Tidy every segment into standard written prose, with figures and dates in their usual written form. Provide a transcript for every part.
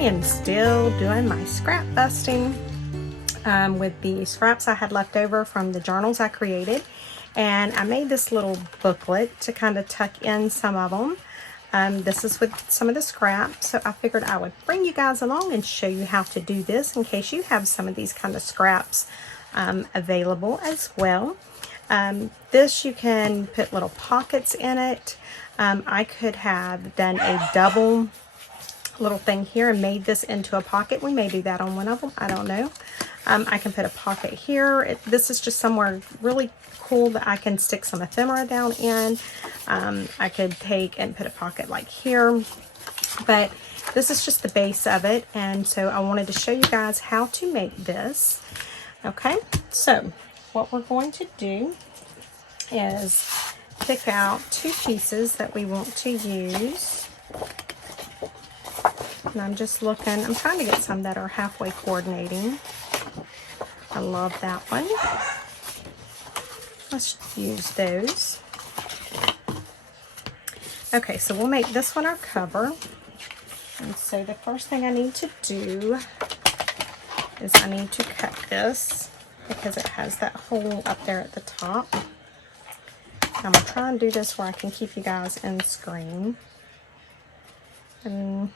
am still doing my scrap busting with the scraps I had left over from the journals I created, and I made this little booklet to kind of tuck in some of them. This is with some of the scraps, so I figured I would bring you guys along and show you how to do this in case you have some of these kind of scraps available as well. This, you can put little pockets in it. I could have done a double little thing here and made this into a pocket. We may do that on one of them, I don't know. I can put a pocket here. This is just somewhere really cool that I can stick some ephemera down in. I could take and put a pocket like here, but this is just the base of it, and so I wanted to show you guys how to make this. Okay, so what we're going to do is pick out two pieces that we want to use. And I'm just looking, I'm trying to get some that are halfway coordinating. I love that one. Let's use those. Okay, so we'll make this one our cover. And so the first thing I need to do is I need to cut this because it has that hole up there at the top. I'm going to try and do this where I can keep you guys in screen. And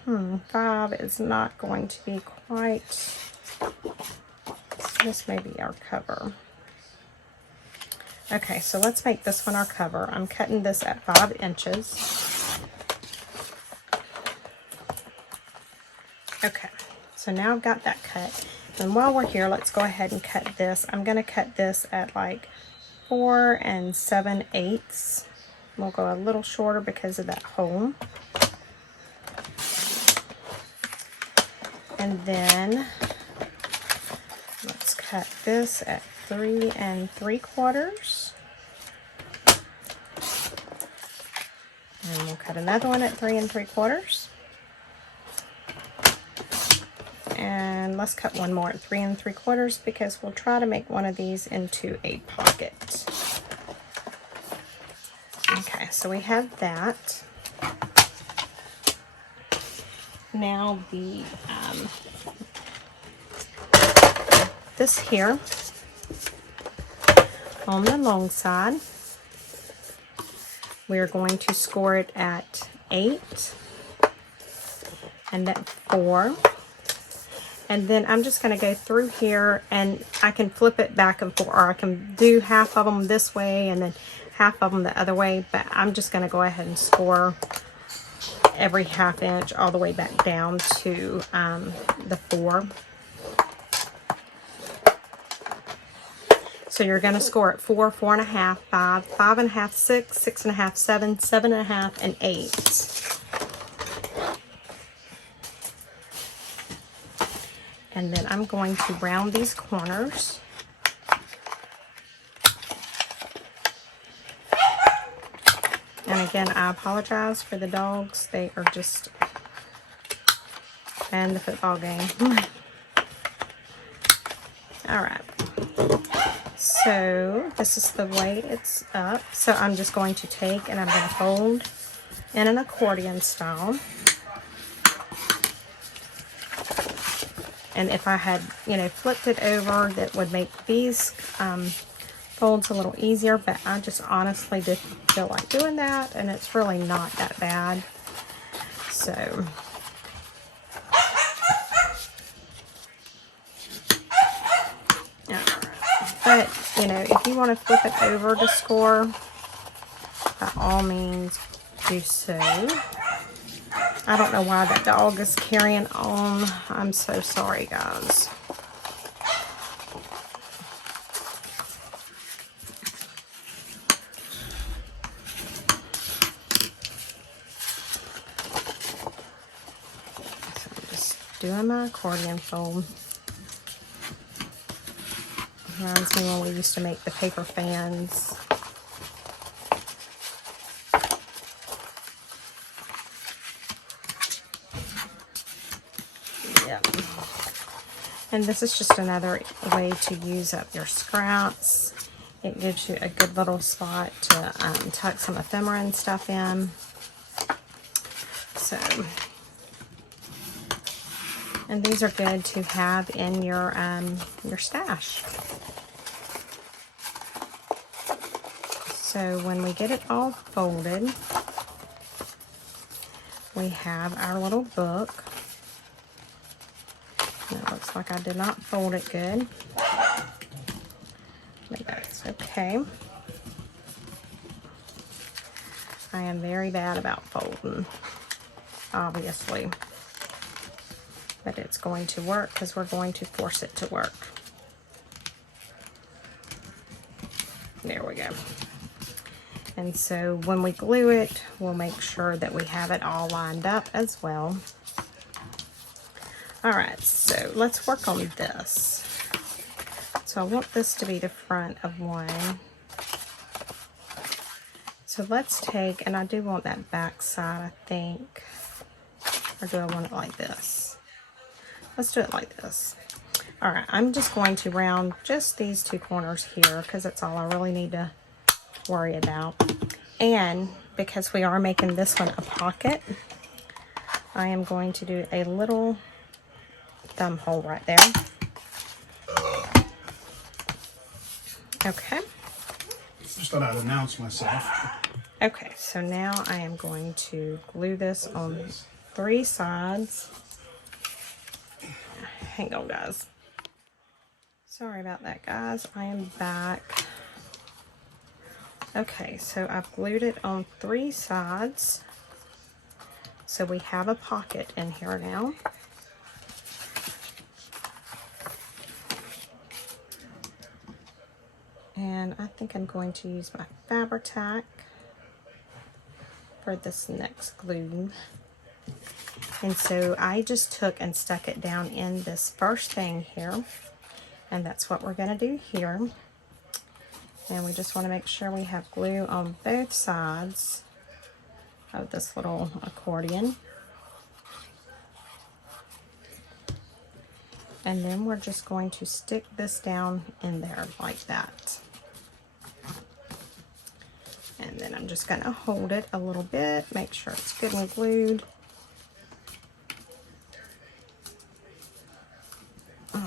5 is not going to be quite, so this may be our cover. Okay, so let's make this one our cover. I'm cutting this at 5 inches. Okay, so now I've got that cut. And while we're here, let's go ahead and cut this. I'm going to cut this at like 4 7/8. We'll go a little shorter because of that hole. And then let's cut this at 3 3/4. And we'll cut another one at 3 3/4. And let's cut one more at 3 3/4 because we'll try to make one of these into a pocket. Okay, so we have that. Now this here on the long side, we're going to score it at 8 and at 4. And then I'm just going to go through here, and I can flip it back and forth, or I can do half of them this way and then half of them the other way, but I'm just going to go ahead and score every 1/2 inch all the way back down to the 4. So you're going to score at 4, 4 1/2, 5, 5 1/2, 6, 6 1/2, 7, 7 1/2, and 8. And then I'm going to round these corners. And again, I apologize for the dogs. They are just in the football game. All right. So this is the way it's up. So I'm just going to take and I'm going to fold in an accordion style. And if I had, flipped it over, that would make these folds a little easier, but I just honestly didn't feel like doing that, and it's really not that bad. So but if you want to flip it over to score, by all means do so. I don't know why that dog is carrying on. I'm so sorry, guys. So I'm just doing my accordion fold. Reminds me when we used to make the paper fans. And this is just another way to use up your scraps. It gives you a good little spot to tuck some ephemera and stuff in. So And these are good to have in your stash. So when we get it all folded, we have our little book. And it looks like I did not fold it good, but that's okay. I am very bad about folding, obviously. But it's going to work because we're going to force it to work. There we go. And so when we glue it, we'll make sure that we have it all lined up as well. All right, so let's work on this. So I want this to be the front of one. So let's take, and I do want that back side, I think. Or do I want it like this? Let's do it like this. All right, I'm just going to round just these two corners here because that's all I really need to worry about. And because we are making this one a pocket, I am going to do a little thumb hole right there. Okay. Just thought I'd announce myself. Okay, so now I am going to glue this on 3 sides. Hang on, guys. Sorry about that, guys. I am back. Okay, so I've glued it on 3 sides. So we have a pocket in here now. And I think I'm going to use my Fabri-Tac for this next glue. And so I just took and stuck it down in this first thing here. And that's what we're going to do here. And we just want to make sure we have glue on both sides of this little accordion. And then we're just going to stick this down in there like that. And then I'm just going to hold it a little bit, make sure it's good and glued.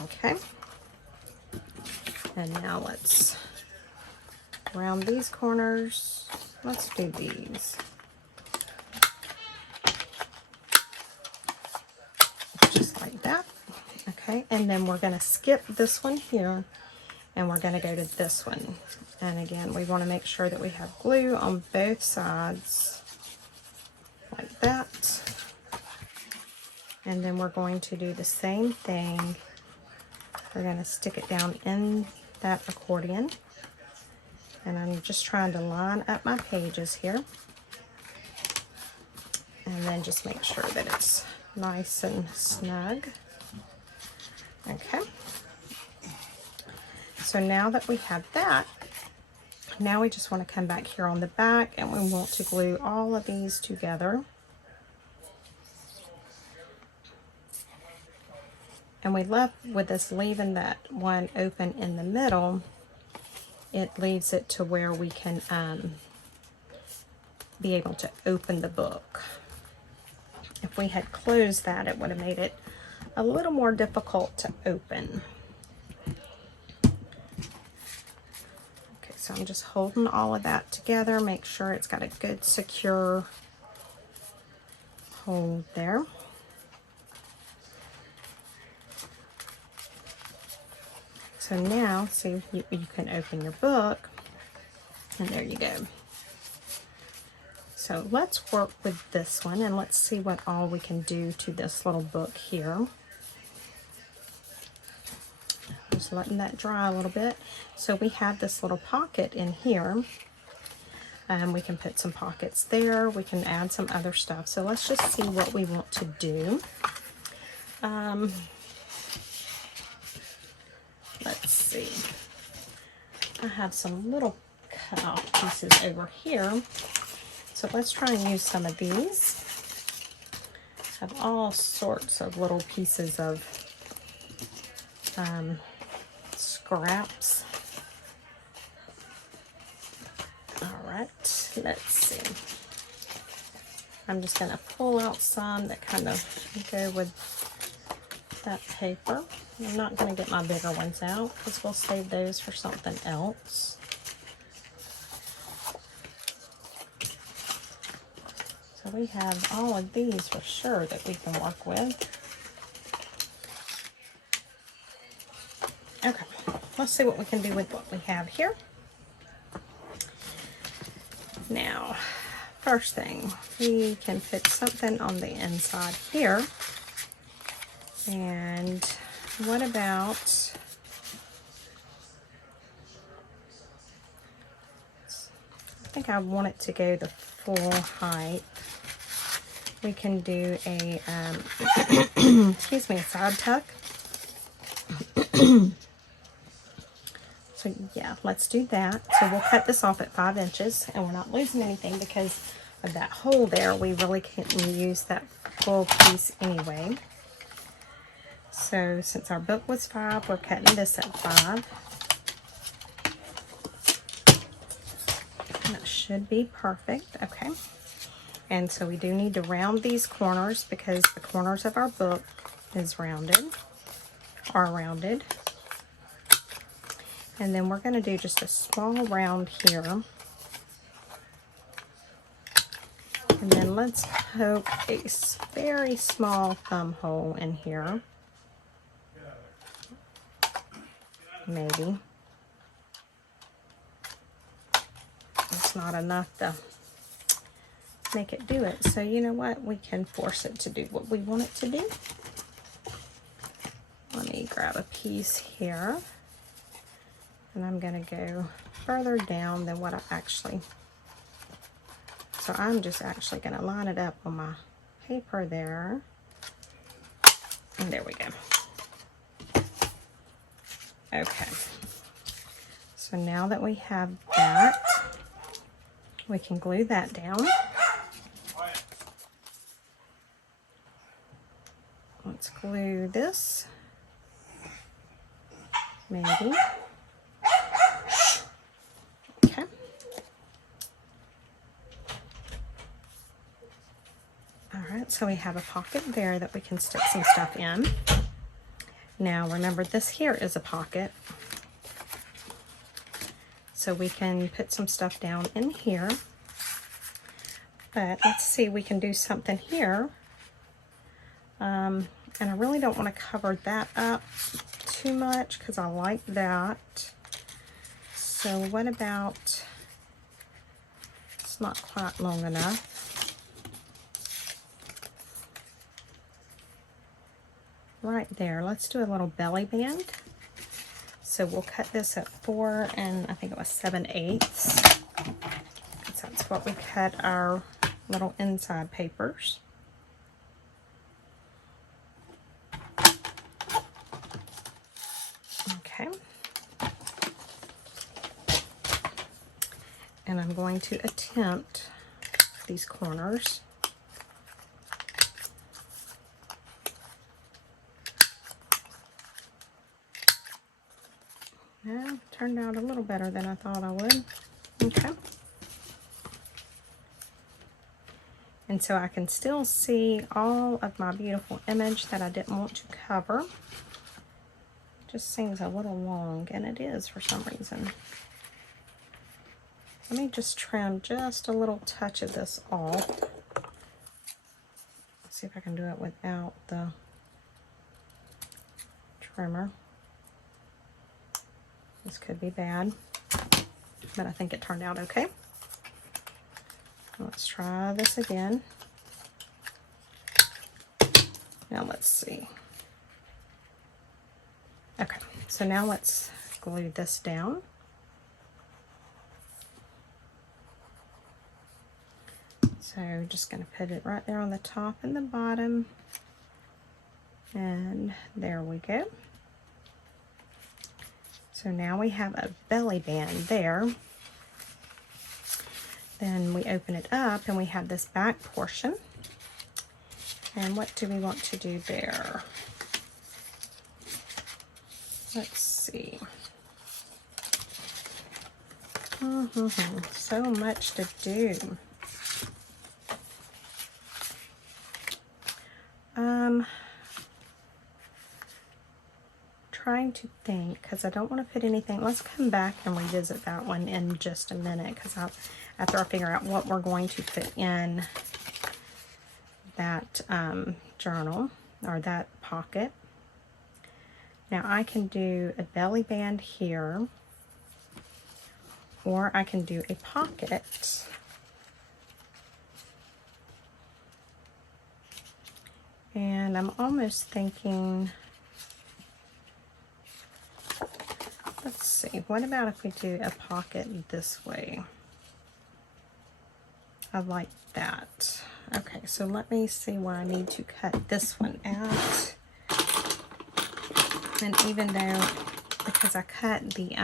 Okay. And now let's round these corners. Let's do these. Just like that. Okay, and then we're going to skip this one here, and we're going to go to this one. And again, we want to make sure that we have glue on both sides, like that. And then we're going to do the same thing. We're going to stick it down in that accordion. And I'm just trying to line up my pages here. And then just make sure that it's nice and snug. Okay. So now that we have that, now we just want to come back here on the back and we want to glue all of these together. And we left with this leaving that one open in the middle. It leaves it to where we can be able to open the book. If we had closed that, it would have made it a little more difficult to open. Okay, so I'm just holding all of that together, make sure it's got a good secure hold there. So now, see, you can open your book, and there you go. So let's work with this one, and let's see what all we can do to this little book here. Just letting that dry a little bit. So we have this little pocket in here. We can put some pockets there. We can add some other stuff. So let's just see what we want to do. Let's see. I have some little cut off pieces over here. So let's try and use some of these. I have all sorts of little pieces of scraps. All right, let's see. I'm just going to pull out some that kind of go with that paper. I'm not going to get my bigger ones out because we'll save those for something else. So we have all of these for sure that we can work with. Okay, let's see what we can do with what we have here. Now, first thing, we can put something on the inside here. And what about, I think I want it to go the full height. We can do a, excuse me, a side tuck. So yeah, let's do that. So we'll cut this off at 5 inches, and we're not losing anything because of that hole there. We really can't use that full piece anyway. So since our book was 5, we're cutting this at 5. And that should be perfect. Okay. And so we do need to round these corners because the corners of our book are rounded. And then we're going to do just a small round here. And then let's poke a very small thumb hole in here. Maybe. It's not enough to make it do it. So you know what? We can force it to do what we want it to do. Let me grab a piece here. And I'm going to go further down than what I actually... So I'm just actually going to line it up on my paper there. And there we go. Okay. So now that we have that, we can glue that down. Let's glue this. Maybe. Okay. Alright, so we have a pocket there that we can stick some stuff in. Now remember, this here is a pocket. So we can put some stuff down in here. But let's see, we can do something here. And I really don't want to cover that up too much because I like that. So what about, it's not quite long enough. Right there, let's do a little belly band. So we'll cut this at 4 and I think it was 7/8. That's what we cut our little inside papers. Okay. And I'm going to attempt these corners. Yeah, turned out a little better than I thought I would. Okay. And so I can still see all of my beautiful image that I didn't want to cover. Just seems a little long, and it is for some reason. Let me just trim just a little touch of this off. Let's see if I can do it without the trimmer. This could be bad, but I think it turned out okay. Let's try this again. Now let's see. Okay, so now let's glue this down. So just going to put it right there on the top and the bottom. And there we go. So now we have a belly band there. Then we open it up and we have this back portion. And what do we want to do there? Let's see. So much to do. trying to think, because I don't want to put anything. Let's come back and revisit that one in just a minute, because after I figure out what we're going to put in that journal or that pocket. Now I can do a belly band here, or I can do a pocket. And I'm almost thinking, let's see, what about if we do a pocket this way? I like that. Okay, so let me see where I need to cut this one out. And even though, because I cut the,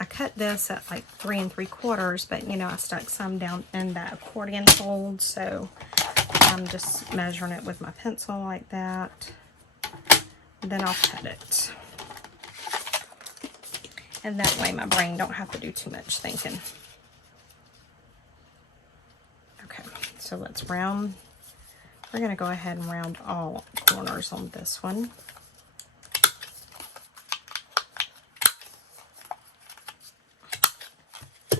I cut this at like 3 3/4, but you know, I stuck some down in that accordion fold, so I'm just measuring it with my pencil like that. Then I'll cut it. And that way my brain don't have to do too much thinking. Okay, so let's round. We're going to go ahead and round all corners on this one.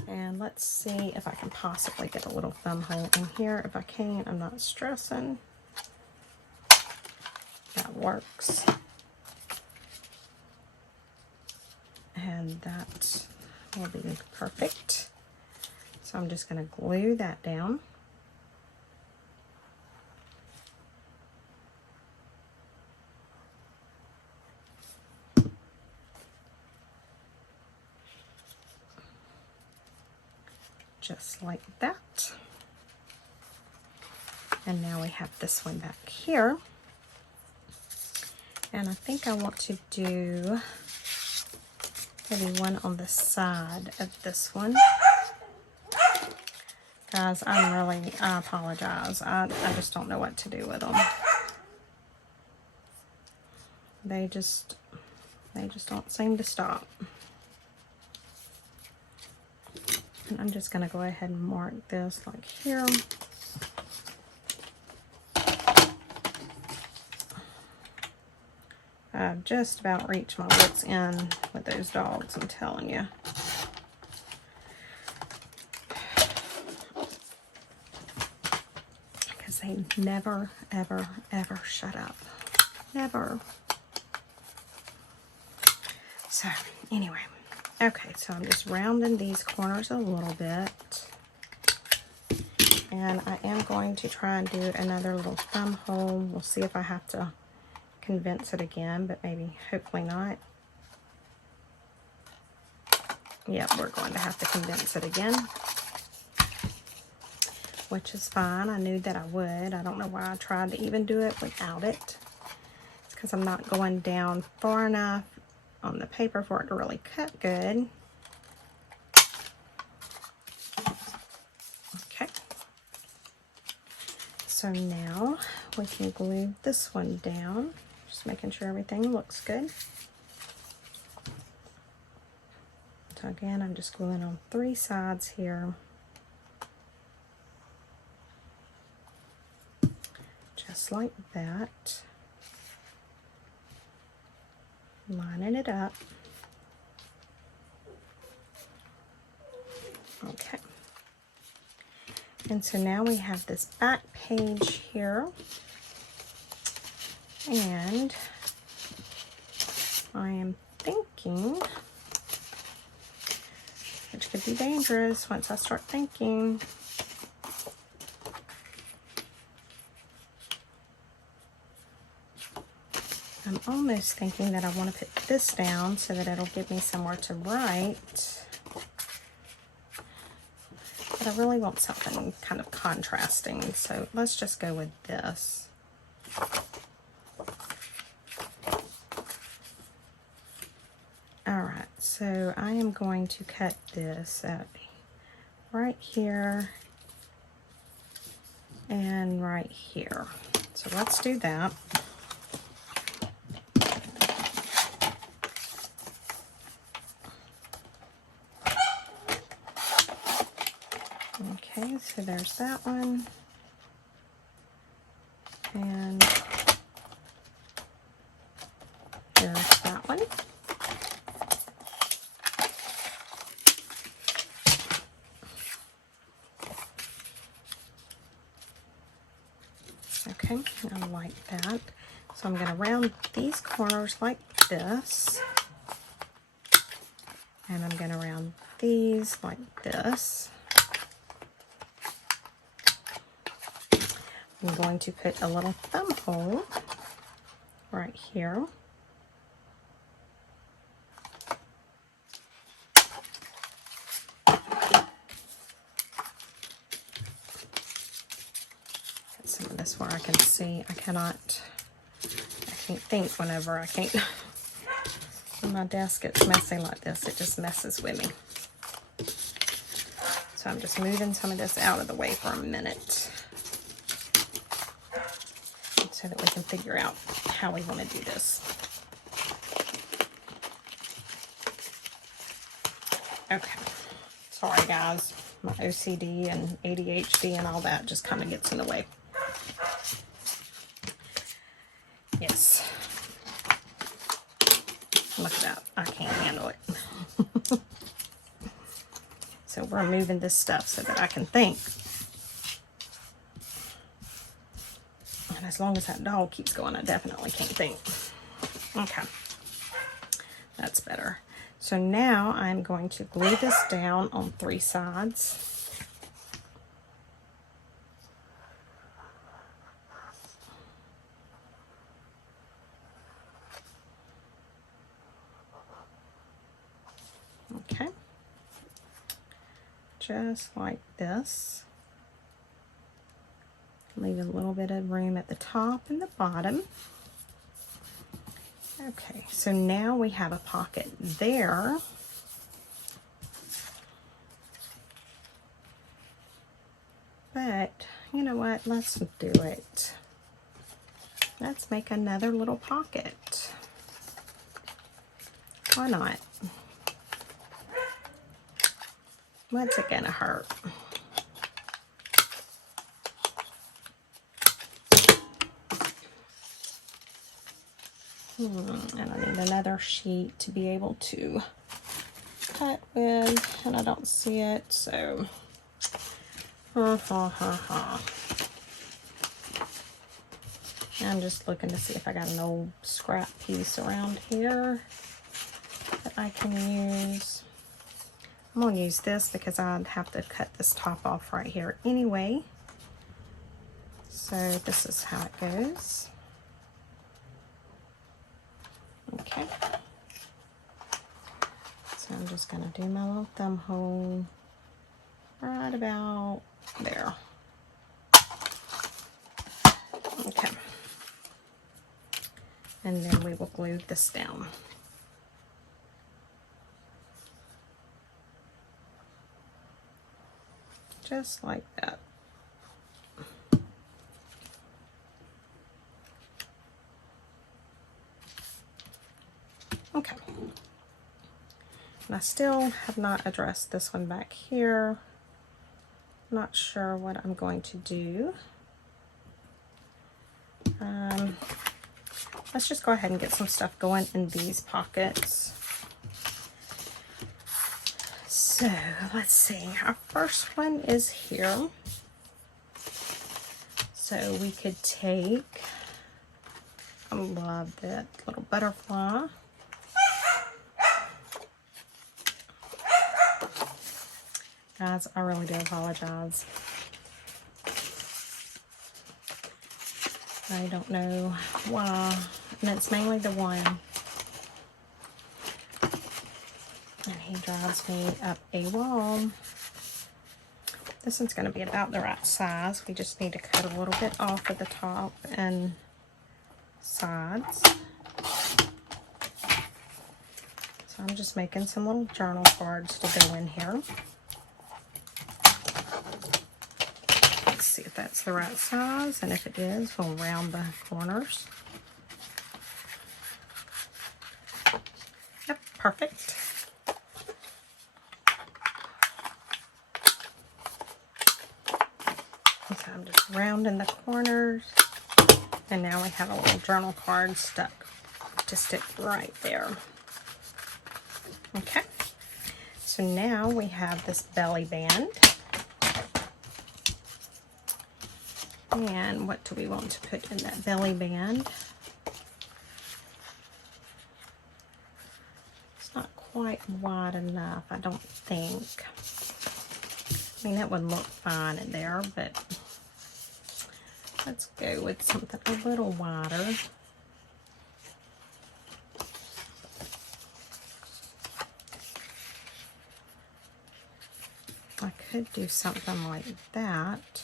And let's see if I can possibly get a little thumb hole in here. If I can, I'm not stressing. That works. And that will be perfect. So I'm just going to glue that down. Just like that. And now we have this one back here. And I think I want to do maybe one on the side of this one. Guys, I apologize. I just don't know what to do with them. They just don't seem to stop. And I'm just going to go ahead and mark this like here. I've just about reached my wits end with those dogs, I'm telling you. Because they never, ever, ever shut up. Never. So, anyway. Okay, so I'm just rounding these corners a little bit. And I am going to try and do another little thumb hole. We'll see if I have to condense it again, but maybe, hopefully not. Yep, we're going to have to condense it again, which is fine. I knew that I would. I don't know why I tried to even do it without it. It's because I'm not going down far enough on the paper for it to really cut good. Okay. So now we can glue this one down. Just making sure everything looks good. So again, I'm just gluing on 3 sides here. Just like that. Lining it up. Okay. And so now we have this back page here. And I am thinking, which could be dangerous once I start thinking, I'm almost thinking that I want to put this down so that it'll give me somewhere to write. But I really want something kind of contrasting, so let's just go with this. Alright, so I am going to cut this at right here and right here. So let's do that. Okay, so there's that one. And Here's that one. Okay, I like that. So I'm going to round these corners like this. And I'm going to round these like this. I'm going to put a little thumb hole right here. Put some of this where I can see. I can't think whenever I can't. When my desk gets messy like this, it just messes with me. So I'm just moving some of this out of the way for a minute so that we can figure out how we want to do this. Okay. Sorry guys, my OCD and ADHD and all that just kind of gets in the way. Yes. Look at that. I can't handle it. So we're moving this stuff so that I can think. And as long as that dog keeps going, I definitely can't think. Okay. That's better. So now I'm going to glue this down on 3 sides. Okay. Just like this. Leave a little bit of room at the top and the bottom. Okay, so now we have a pocket there. But, you know what? Let's do it. Let's make another little pocket. Why not? What's it gonna hurt? And I need another sheet to be able to cut with, and I don't see it, so I'm just looking to see if I got an old scrap piece around here that I can use. I'm gonna use this because I'd have to cut this top off right here anyway. So this is how it goes. Okay. So I'm just gonna do my little thumb hole right about there. Okay. And then we will glue this down. Just like that. Okay. And I still have not addressed this one back here. Not sure what I'm going to do. Let's just go ahead and get some stuff going in these pockets. So let's see, our first one is here. So we could take, I love that little butterfly. Guys, I really do apologize. I don't know why, and it's mainly the one. And he drives me up a wall. This one's going to be about the right size. We just need to cut a little bit off at the top and sides. So I'm just making some little journal cards to go in here. Let's see if that's the right size, and if it is, we'll round the corners. Yep, perfect. So I'm just rounding the corners, and now we have a little journal card stuck to stick right there. Okay, so now we have this belly band. And what do we want to put in that belly band? It's not quite wide enough, I don't think. I mean, that would look fine in there, but let's go with something a little wider. I could do something like that.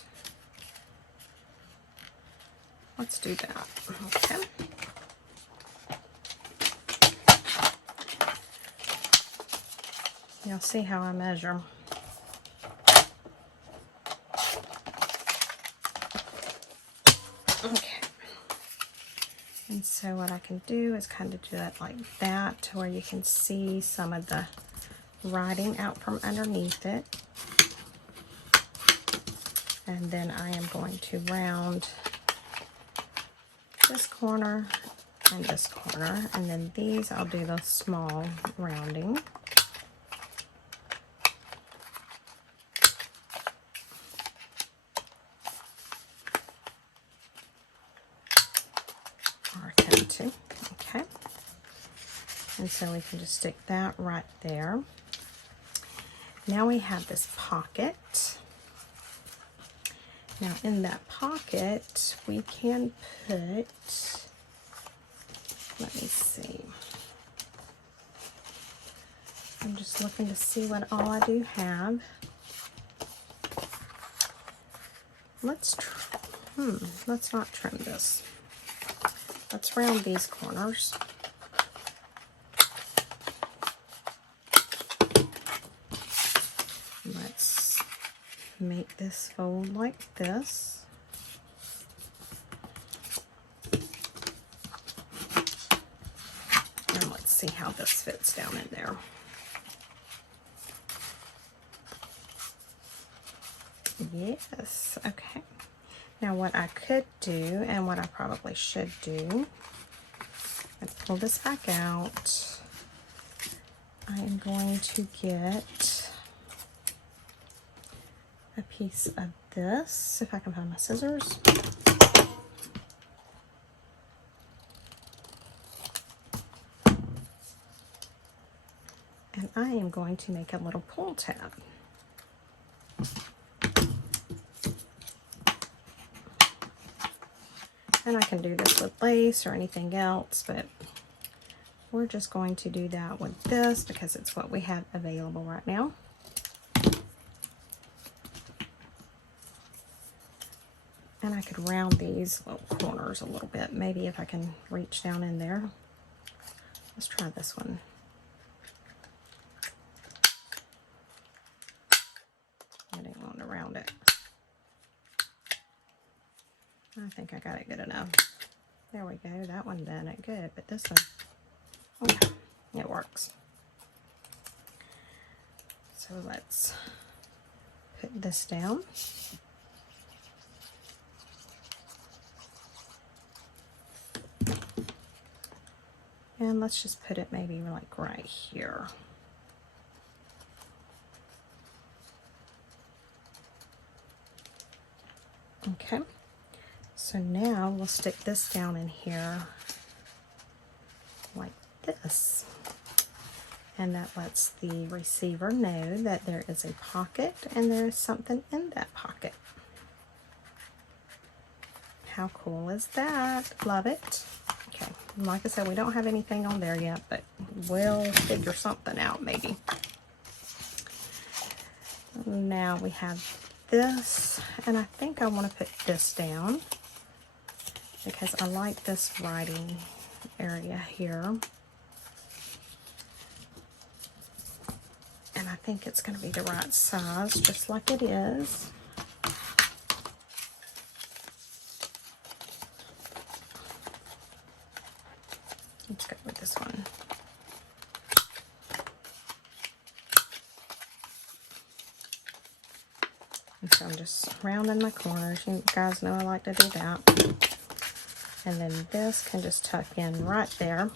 Let's do that. Okay. You'll see how I measure. Okay. And so what I can do is kind of do it like that, to where you can see some of the writing out from underneath it. And then I am going to round this corner and this corner, and then these I'll do the small rounding. Or attempt to. Okay. And so we can just stick that right there. Now we have this pocket. Now in that pocket, we can put, let me see. I'm just looking to see what all I do have. Let's not trim this. Let's round these corners. Let's make this fold like this. And let's see how this fits down in there. Yes, okay. Now what I could do, and what I probably should do, let's pull this back out. I am going to get a piece of this, if I can find my scissors. And I am going to make a little pull tab. And I can do this with lace or anything else, but we're just going to do that with this because it's what we have available right now. And I could round these little corners a little bit, maybe if I can reach down in there. Let's try this one. I didn't want to round it. I think I got it good enough. There we go. That one done it good, but this one, okay, it works. So let's put this down. And let's just put it maybe like right here. Okay. So now we'll stick this down in here like this. And that lets the receiver know that there is a pocket and there is something in that pocket. How cool is that? Love it. Okay, and like I said, we don't have anything on there yet, but we'll figure something out maybe. Now we have this, and I think I want to put this down because I like this writing area here. And I think it's going to be the right size, just like it is. Let's go with this one. And so I'm just rounding my corners. You guys know I like to do that. And then this can just tuck in right there.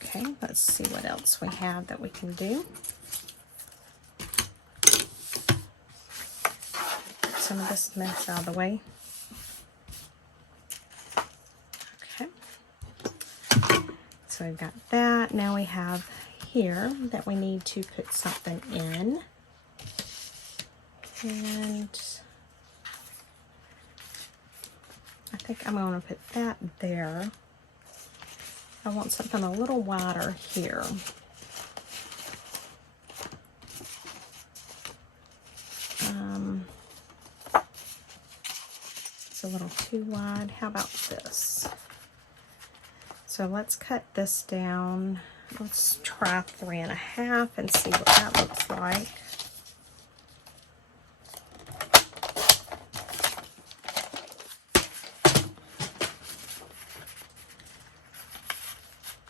Okay, let's see what else we have that we can do. Get some of this mess out of the way. Okay. So we've got that. Now we have here that we need to put something in. And I think I'm going to put that there. I want something a little wider here. It's a little too wide. How about this? So let's cut this down. Let's try 3.5 and see what that looks like.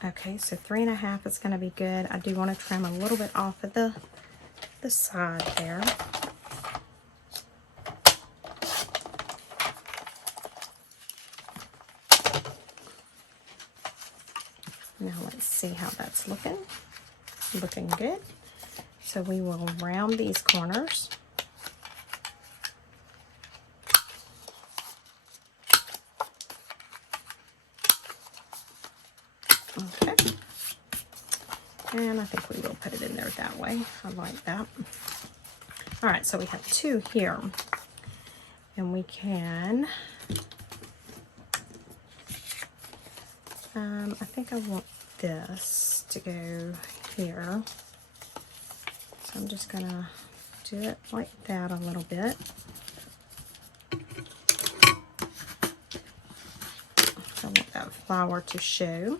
Okay, so 3.5 is going to be good. I do want to trim a little bit off of the side there. Now let's see how that's looking. Looking good. So we will round these corners. Okay. And I think we will put it in there that way. I like that. All right, so we have 2 here. And we can, I think I want this to go here. So I'm just gonna do it like that a little bit. I want that flower to show.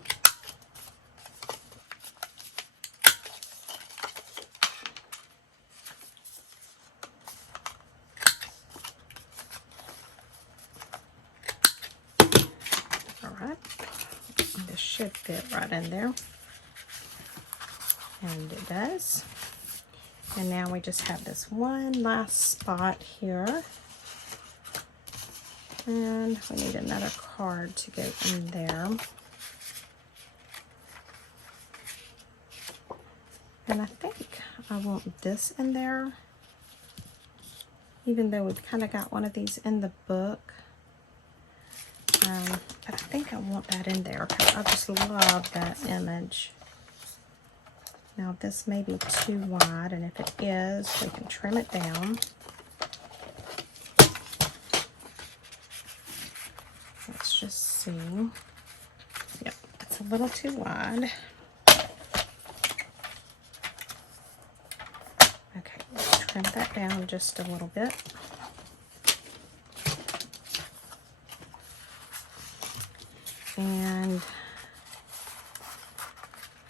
This should fit right in there, and it does. And now we just have this one last spot here, and we need another card to go in there. And I think I want this in there, even though we've kind of got one of these in the book. But I think I want that in there because I just love that image. Now this may be too wide, and if it is, we can trim it down. Let's just see. Yep, it's a little too wide. Okay, let's trim that down just a little bit. And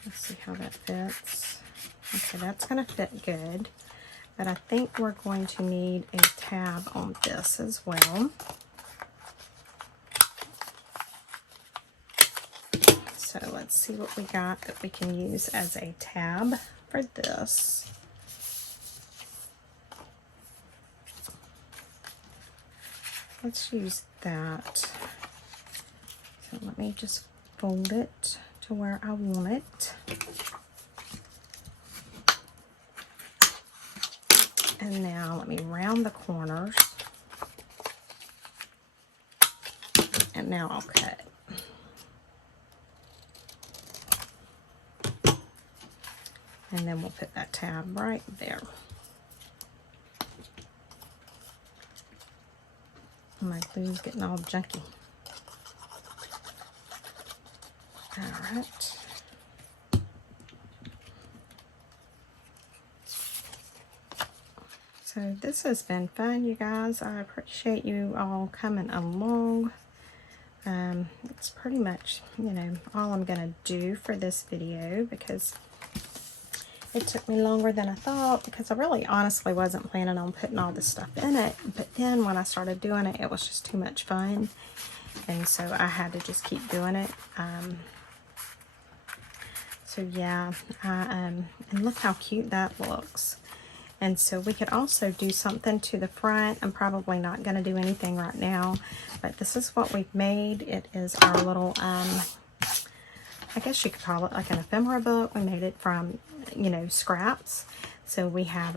let's see how that fits. Okay, that's going to fit good. But I think we're going to need a tab on this as well. So let's see what we got that we can use as a tab for this. Let's use that. So let me just fold it to where I want it. And now let me round the corners. And now I'll cut. And then we'll put that tab right there. My glue's getting all junky. All right. So this has been fun, you guys. I appreciate you all coming along. It's pretty much, you know, all I'm gonna do for this video because it took me longer than I thought, because I really honestly wasn't planning on putting all this stuff in it. But then when I started doing it, it was just too much fun. And so I had to just keep doing it. So yeah, and look how cute that looks. And so we could also do something to the front. I'm probably not going to do anything right now, but this is what we've made. It is our little, I guess you could call it like an ephemera book. We made it from, you know, scraps. So we have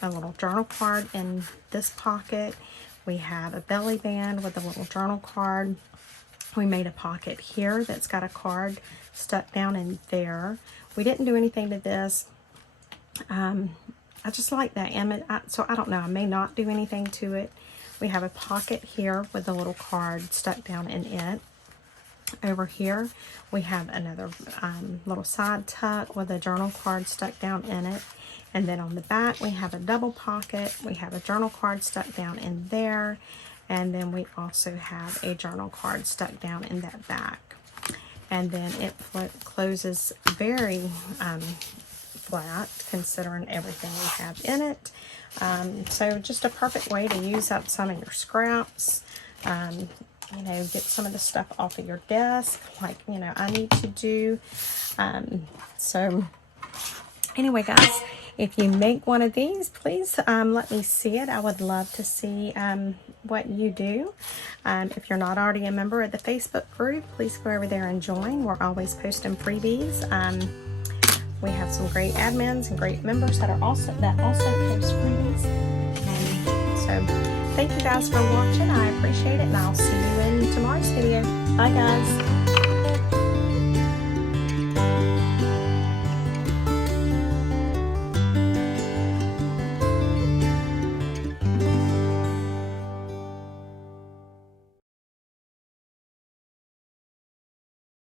a little journal card in this pocket. We have a belly band with a little journal card. We made a pocket here that's got a card stuck down in there. We didn't do anything to this. I just like that image, so I don't know, I may not do anything to it. We have a pocket here with a little card stuck down in it. Over here, we have another little side tuck with a journal card stuck down in it. And then on the back, we have a double pocket. We have a journal card stuck down in there. And then we also have a journal card stuck down in that back. And then it closes very flat, considering everything we have in it. So just a perfect way to use up some of your scraps. You know, get some of the stuff off of your desk, like, you know, I need to do. So anyway, guys, if you make one of these, please let me see it. I would love to see what you do. If you're not already a member of the Facebook group, please go over there and join. We're always posting freebies. We have some great admins and great members that also post freebies. So thank you guys for watching. I appreciate it, and I'll see you in tomorrow's video. Bye, guys.